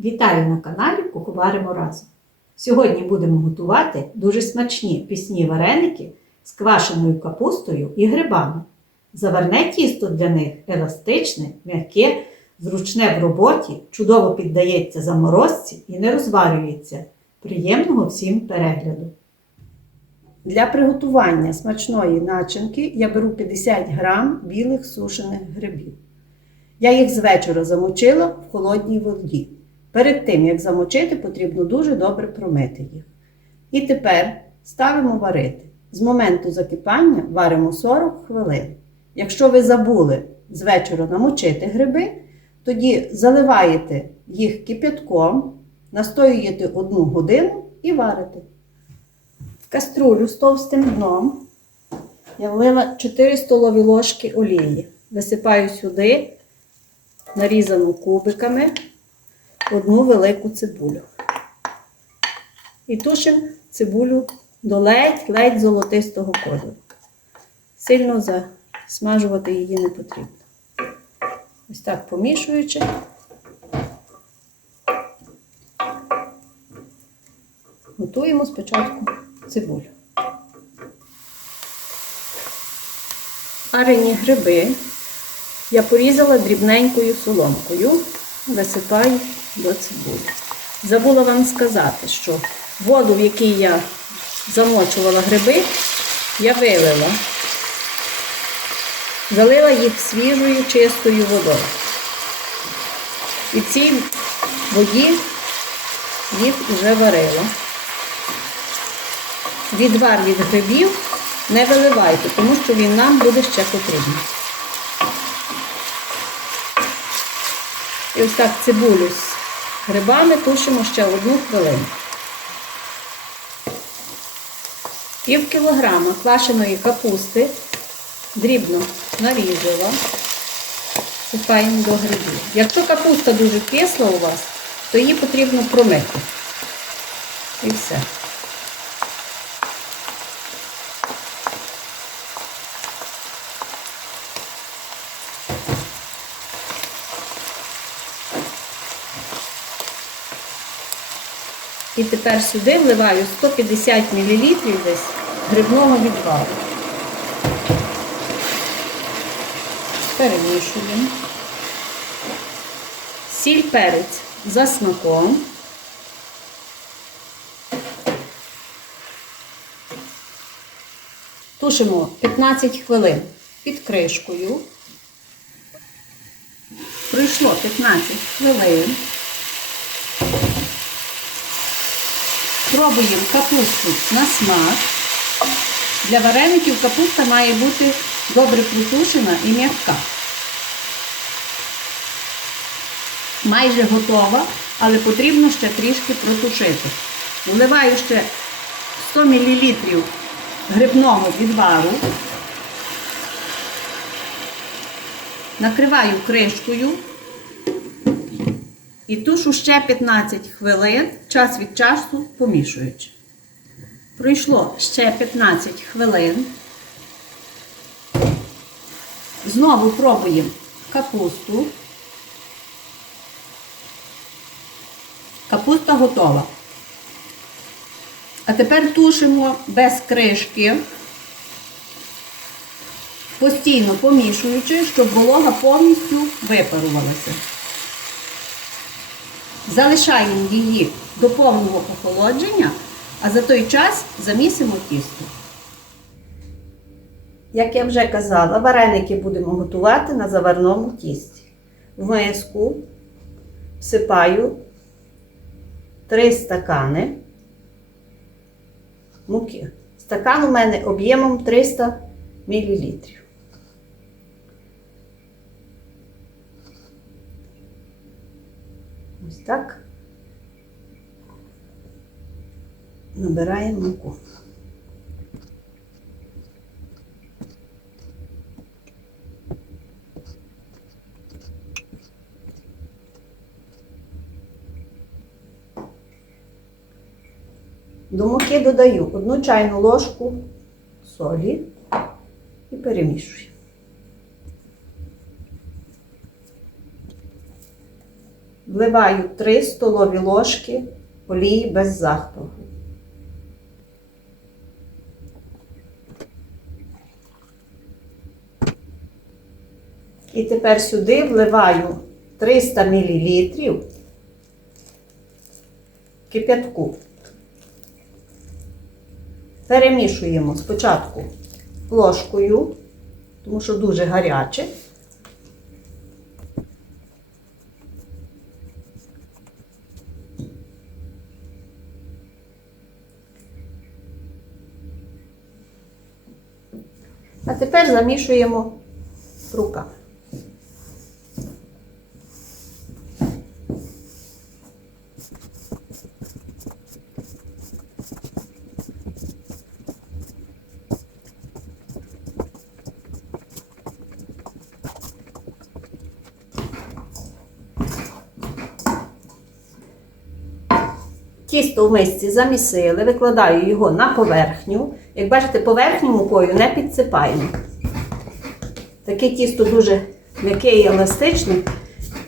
Вітаю на каналі Куховаримо разом. Сьогодні будемо готувати дуже смачні пісні вареники з квашеною капустою і грибами. Заварне тісто для них еластичне, м'яке, зручне в роботі, чудово піддається заморозці і не розварюється. Приємного всім перегляду! Для приготування смачної начинки я беру 50 грам білих сушених грибів. Я їх з вечора замочила в холодній воді. Перед тим, як замочити, потрібно дуже добре промити їх. І тепер ставимо варити. З моменту закипання варимо 40 хвилин. Якщо ви забули з вечора намочити гриби, тоді заливаєте їх кип'ятком, настоюєте 1 годину і варите. В каструлю з товстим дном я влила 4 столові ложки олії. Висипаю сюди нарізану кубиками одну велику цибулю. І тушимо цибулю до ледь-ледь золотистого кольору. Сильно засмажувати її не потрібно. Ось так помішуючи. Готуємо спочатку цибулю. Варені гриби я порізала дрібненькою соломкою, висипаю до цибулі. Забула вам сказати, що воду, в якій я замочувала гриби, я вилила. Залила їх свіжою, чистою водою. І цій воді їх вже варила. Відвар від грибів не виливайте, тому що він нам буде ще потрібен. І ось так цибулю грибами тушимо ще одну хвилину. Пів кілограма квашеної капусти дрібно нарізала, сипаємо до грибів. Якщо капуста дуже кисла у вас, то її потрібно промити. І все. І тепер сюди вливаю 150 мл десь грибного відвару. Перемішуємо. Сіль перець за смаком. Тушимо 15 хвилин під кришкою. Пройшло 15 хвилин. Пробуємо капусту на смак. Для вареників капуста має бути добре протушена і м'яка. Майже готова, але потрібно ще трішки протушити. Вливаю ще 100 мл грибного відвару. Накриваю кришкою і тушу ще 15 хвилин, час від часу помішуючи. Пройшло ще 15 хвилин. Знову пробуємо капусту. Капуста готова. А тепер тушимо без кришки, постійно помішуючи, щоб волога повністю випарувалася. Залишаємо її до повного охолодження, а за той час замісимо тісто. Як я вже казала, вареники будемо готувати на заварному тісті. В миску всипаю 3 стакани муки. Стакан у мене об'ємом 300 мл. Так. Набираємо муку. До муки додаю одну чайну ложку солі і перемішую. Вливаю 3 столові ложки олії без захту. І тепер сюди вливаю 300 мл кип'ятку. Перемішуємо спочатку ложкою, тому що дуже гаряче. А тепер замішуємо руками. Тісто в мисці замісили, викладаю його на поверхню. Як бачите, поверхню мукою не підсипаємо. Таке тісто дуже м'яке і еластичне,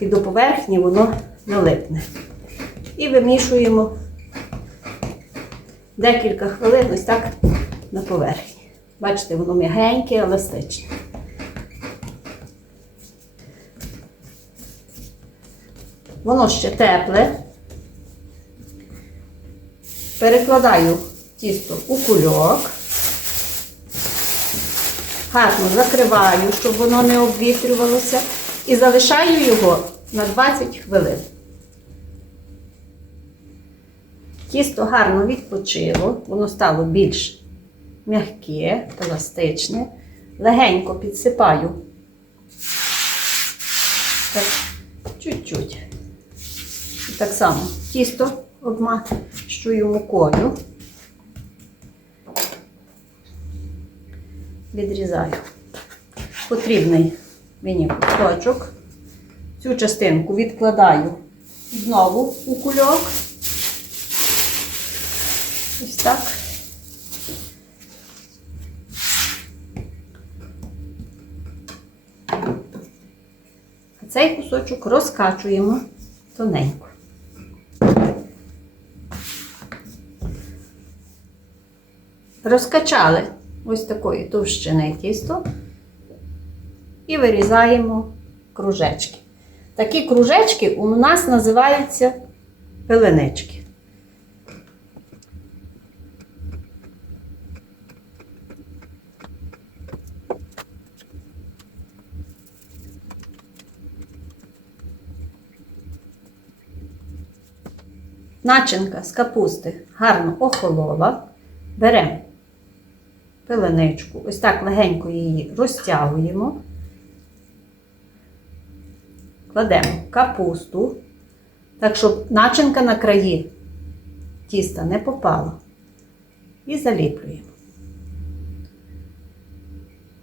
і до поверхні воно не липне. І вимішуємо декілька хвилин ось так на поверхні. Бачите, воно м'ягеньке, еластичне. Воно ще тепле. Перекладаю тісто у кульок. Гарно закриваю, щоб воно не обвітрювалося. І залишаю його на 20 хвилин. Тісто гарно відпочило, воно стало більш м'яке, еластичне. Легенько підсипаю. Так, чуть-чуть. І так само тісто обмащую мукою. Відрізаю потрібний мені кусочок. Цю частинку відкладаю знову у кульок. Ось так. Цей кусочок розкачуємо тоненько. Розкачали ось такої товщини тісто і вирізаємо кружечки. Такі кружечки у нас називаються пеленички. Начинка з капусти гарно охолола. Беремо пеленичку, ось так легенько її розтягуємо, кладемо капусту, так, щоб начинка на краї тіста не попала. І заліплюємо.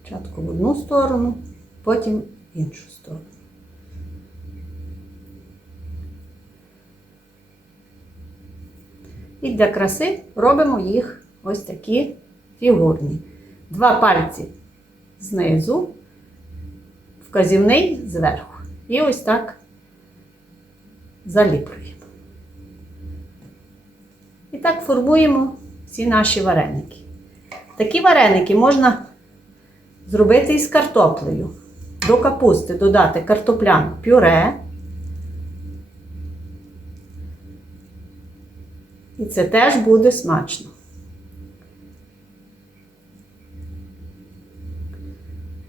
Спочатку в одну сторону, потім в іншу сторону. І для краси робимо їх ось такі фігурні. Два пальці знизу, вказівний зверху. І ось так заліплюємо. І так формуємо всі наші вареники. Такі вареники можна зробити із картоплею. До капусти додати картопляне пюре. І це теж буде смачно.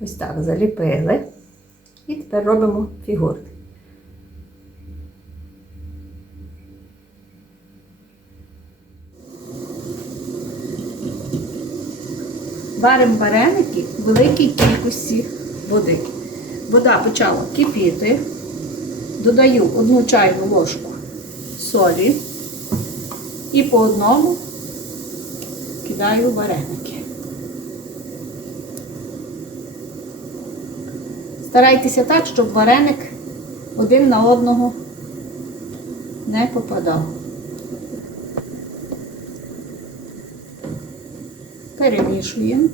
Ось так заліпили. І тепер робимо фігурки. Варимо вареники в великій кількості води. Вода почала кипіти. Додаю одну чайну ложку солі і по одному кидаю вареники. Старайтеся так, щоб вареник один на одного не попадав. Перемішуємо.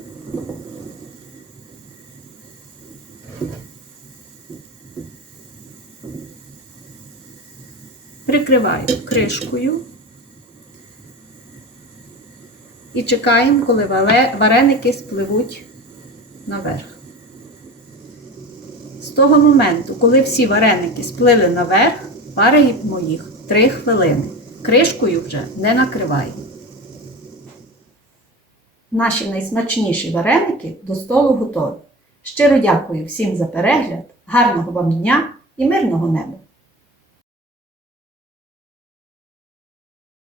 Прикриваю кришкою. І чекаємо, коли вареники спливуть наверх. Того моменту, коли всі вареники сплили наверх, варимо їх 3 хвилини. Кришкою вже не накриваємо. Наші найсмачніші вареники до столу готові. Щиро дякую всім за перегляд, гарного вам дня і мирного неба!